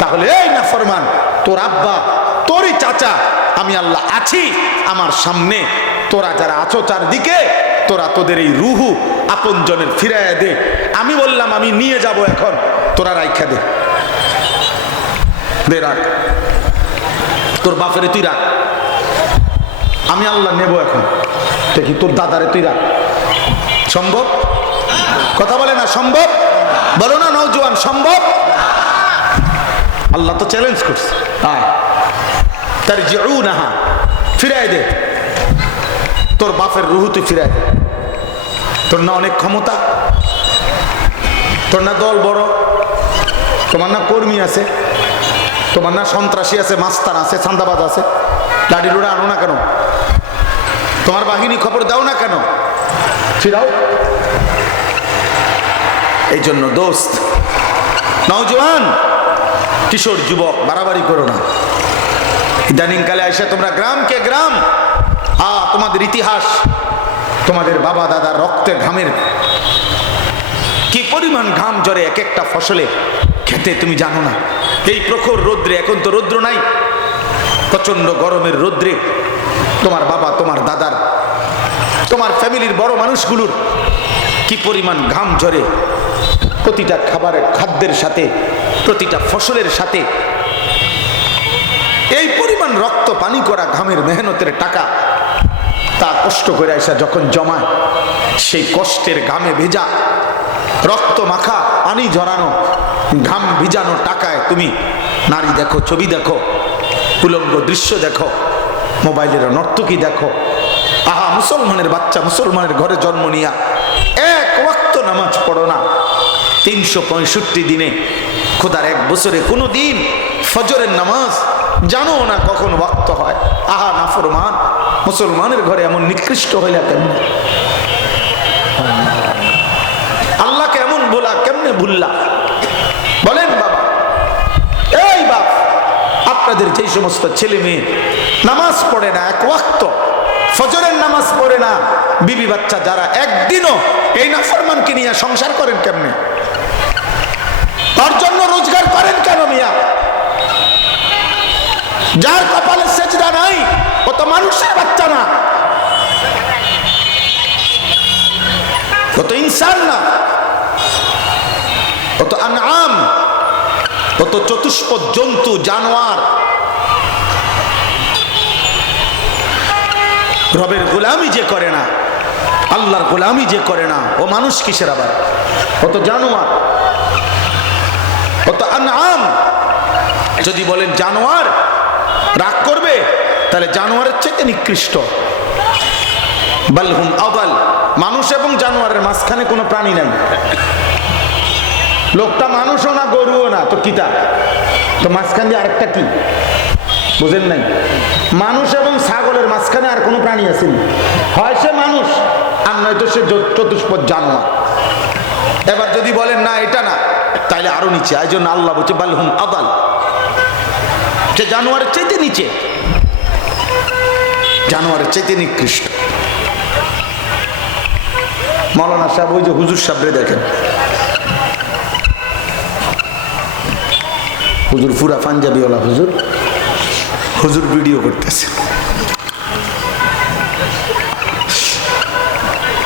তাহলে এই নাফরমান, তোর আব্বা, তোরই চাচা, আমি আল্লাহ আছি আমার সামনে, তোরা যারা আছো চারদিকে, তোরা তোদের এই রুহু আপনজনের ফিরাইয়া দে। আমি বললাম আমি নিয়ে যাব, এখন তোরা রাইখা দে, দে রাখ, তোর বাপেরে তুই রাখ, আমি আল্লাহ নেব এখন। দেখি তোর দাদারে তুই রাখ। সম্ভব? কথা বলে না সম্ভব? বলো না নওজোয়ান, সম্ভব? আল্লাহ তো চ্যালেঞ্জ করছে, তারজিউনাহা, ফিরাই দে, তোর বাপের রুহু তুই ফিরাই দে। তোর না অনেক ক্ষমতা, তোর না দল বড়, তোমার না কর্মী আছে, তোমার না সন্ত্রাসী আছে, মাস্তান আছে, চাঁদাবাজ আছে, লাঠি লোড়া আনো না কেন? তোমার বাহিনী খবর দাও না কেন? ফিরাও। এই জন্য দোস্ত, নওজোয়ান, কিশোর যুবক, বাড়াবাড়ি করো না। ইদানিং কালে আইসা তোমরা গ্রামকে গ্রাম, তোমাদের ইতিহাস, তোমাদের বাবা দাদার রক্তে ঘামের কি পরিমাণ ঘাম ঝরে এক একটা ফসলে খেতে, তুমি জানো না? এই প্রখর রৌদ্রে, এখন তো রৌদ্র নাই, প্রচন্ড গরমের রৌদ্রে তোমার বাবা, তোমার দাদার, তোমার ফ্যামিলির বড় মানুষগুলোর কি পরিমাণ ঘাম ঝরে প্রতিটা খাবারের, খাদ্যের সাথে, প্রতিটা ফসলের সাথে। এই পরিমাণ রক্ত পানি করা ঘামের মেহনতের টাকা, তা কষ্ট করে আসা যখন জমায়, সেই কষ্টের ঘামে ভেজা, রক্ত মাখা, পানি ঝরানো, ঘাম ভিজানো টাকায় তুমি নারী দেখো, ছবি দেখো, উলঙ্গ দৃশ্য দেখো, মোবাইলের নর্তকী দেখো। আহা, মুসলমানের বাচ্চা মুসলমানের ঘরে জন্ম নিয়া এক ওয়াক্ত নামাজ পড়ো না, 365 দিনে, খোদার এক বছরে কোনো দিন ফজরের নামাজ জানো না কখন ওয়াক্ত হয়। আহা নাফরমান, মুসলমানের ঘরে এমন নিকৃষ্ট হইলা কেমনে? আল্লাহকে এমন বলা কেমনে ভুললা? বলেন বাবা, এই বাপ, আপনাদের যেই সমস্ত ছেলে মেয়ে নামাজ পড়ে না, এক ওয়াক্ত ফজরের নামাজ পড়ে না, বিবি বাচ্চা যারা, একদিনও এই নাফরমানকে নিয়ে সংসার করেন কেমনে? তার জন্য রোজগার করেন কেন মিয়া? যার কপালে সেজদা নাই, ও তো মানুষের বাচ্চা না, ও তো ইনসান না, ও তো আনআম, ও তো চতুষ্পদ জন্তু, জানোয়ার। রবের গোলামি যে করে না, আল্লাহর গোলামি যে করে না, ও মানুষ কিসের আবার? ও তো জানোয়ার, ও তো আনআম। যদি বলেন জানোয়ার, রাগ করবে, তাহলে জানোয়ারের চেয়ে নিকৃষ্ট। বালহুম আদাল, মানুষ এবং জানোয়ারের মাঝখানে কোনো প্রাণী নাই। লোকটা মানুষও না, গরুও না, তো কিতা? তো মাঝখান দিয়ে আরেকটা কি বুঝেন নাই? মানুষ এবং ছাগলের মাঝখানে আর কোনো প্রাণী আছে না, হয় সে মানুষ আর নয়তো সে চতুষ্পদ জানোয়ার। এবার যদি বলেন না এটা না, তাইলে আরো নিচে। এই জন্য আল্লাহ বলছে বালহুম আদাল, যে জানোয়ারের চাইতে নিচে, জানোয়ারের চাইতে নিকৃষ্ট। মৌলানা সাহেব, ওই যে হুজুর সাহেবরে দেখেন, হুজুর পুরা পাঞ্জাবিওয়ালা হুজুর, হুজুর ভিডিও করতেছে।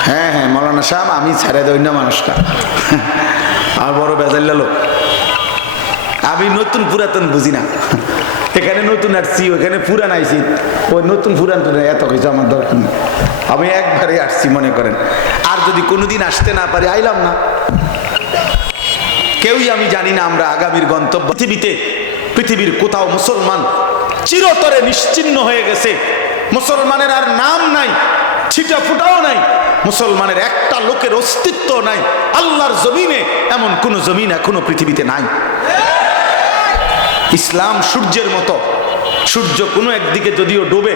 হ্যাঁ হ্যাঁ মৌলানা সাহেব, আমি ছেড়ে দেই না মানুষটা, আর বড় বেজাল্লা লোক। আমি নতুন পুরাতন বুঝি না, এখানে নতুন আসছি, ওখানে পুরান আইছি, ওই নতুন পুরান এত কিছু আমার দরকার নেই। আমি একবারে আসছি মনে করেন, আর যদি কোনোদিন আসতে না পারি, আইলাম না। কেউই আমি জানি না আমরা আগামীর গন্তব্য। পৃথিবীর কোথাও মুসলমান চিরতরে নিশ্চিহ্ন হয়ে গেছে, মুসলমানের আর নাম নাই, ছিটা ফুটাও নাই, মুসলমানের একটা লোকের অস্তিত্ব নাই। আল্লাহর জমিনে এমন কোন জমিন এখনো পৃথিবীতে নাই। ইসলাম সূর্যের মতো, সূর্য কোনো একদিকে যদিও ডুবে,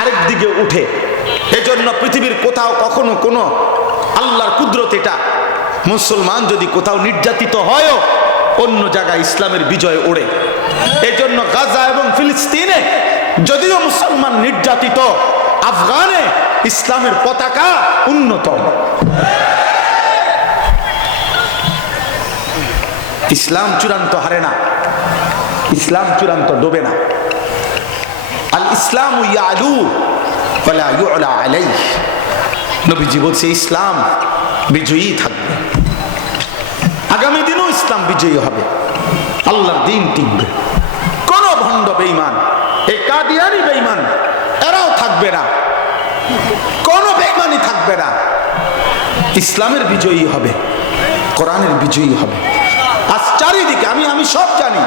আরেক দিকে উঠে। এজন্য পৃথিবীর কোথাও কখনো কোনো আল্লাহর কুদরত এটা, মুসলমান যদি কোথাও নির্যাতিত হয়, অন্য জায়গায় ইসলামের বিজয় ওড়ে। এজন্য গাজা এবং ফিলিস্তিনে যদিও মুসলমান নির্যাতিত, আফগানে ইসলামের পতাকা উন্নত। ইসলাম চূড়ান্ত হারে না। ইসলাম চূড়ান্ত ডোবে না। আল ইসলাম ইয়ালু ওয়ালা ইউলা আলাইহি, নবীজি বলছে ইসলাম বিজয়ী থাকবে, আগামী দিনও ইসলাম বিজয়ী হবে, আল্লাহর দ্বীন টিকবে। কোন ভণ্ড বেঈমান, এই কাদিয়ানি বেঈমান এরাও থাকবে না, কোন বেঈমানি থাকবে না। ইসলামের বিজয়ী হবে, কোরআনের বিজয়ী হবে। আজ চারিদিকে আমি সব জানি,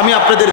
আমি আপনাদের